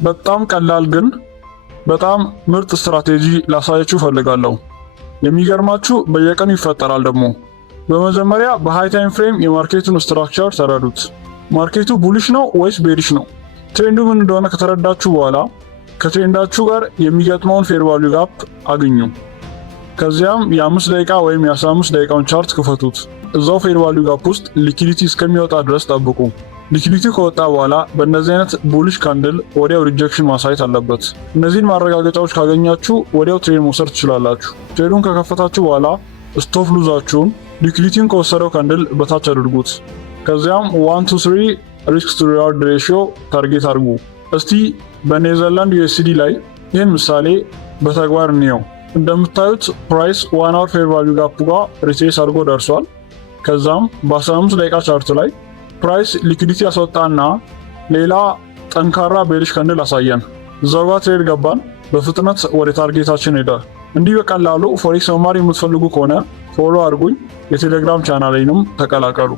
በጣም ቀላል ግን በጣም ምርጥ ስትራቴጂ ላሳያችሁ ፈልጋለሁ። የሚገርማችሁ በየቀኑ ይፈጠራል ደግሞ። በመጀመሪያ በሃይ ታይም ፍሬም የማርኬቱን ስትራክቸር ተረዱት። ማርኬቱ ቡሊሽ ነው ወይስ ቤሪሽ ነው? ትሬንዱ ምን እንደሆነ ከተረዳችሁ በኋላ ከትሬንዳችሁ ጋር የሚገጥመውን ፌር ቫልዩ ጋፕ አግኙ። ከዚያም የ5 ደቂቃ ወይም የ15 ደቂቃውን ቻርት ክፈቱት። እዛው ፌር ቫልዩ ጋፕ ውስጥ ሊኩዊዲቲ እስከሚወጣ ድረስ ጠብቁ። ሊኩዊዲቲ ከወጣ በኋላ በእነዚህ አይነት ቡሊሽ ካንድል ወዲያው ሪጀክሽን ማሳየት አለበት። እነዚህን ማረጋገጫዎች ካገኛችሁ ወዲያው ትሬድ መውሰድ ትችላላችሁ። ትሬዱን ከከፈታችሁ በኋላ ስቶፕ ሉዛችሁን ሊኩዊዲቲን ከወሰደው ካንድል በታች አድርጉት። ከዚያም 1 to 3 ሪስክ ቱ ሪዋርድ ሬሽዮ ታርጌት አድርጉ። እስቲ በኔዘርላንድ ዩኤስዲ ላይ ይህን ምሳሌ በተግባር እንየው። እንደምታዩት ፕራይስ 1 hour ፌር ቫልዩ ጋፕ ጋር ሪትሬስ አድርጎ ደርሷል። ከዛም በ15 ደቂቃ ቻርት ላይ ፕራይስ ሊኩዊዲቲ ያስወጣና ሌላ ጠንካራ ቤሪሽ ካንድል አሳየን። እዛው ጋር ትሬድ ገባን። በፍጥነት ወደ ታርጌታችን ሄደ። እንዲህ በቀላሉ ፎሬክስ መማር የምትፈልጉ ከሆነ ፎሎ አድርጉኝ። የቴሌግራም ቻናሌንም ተቀላቀሉ።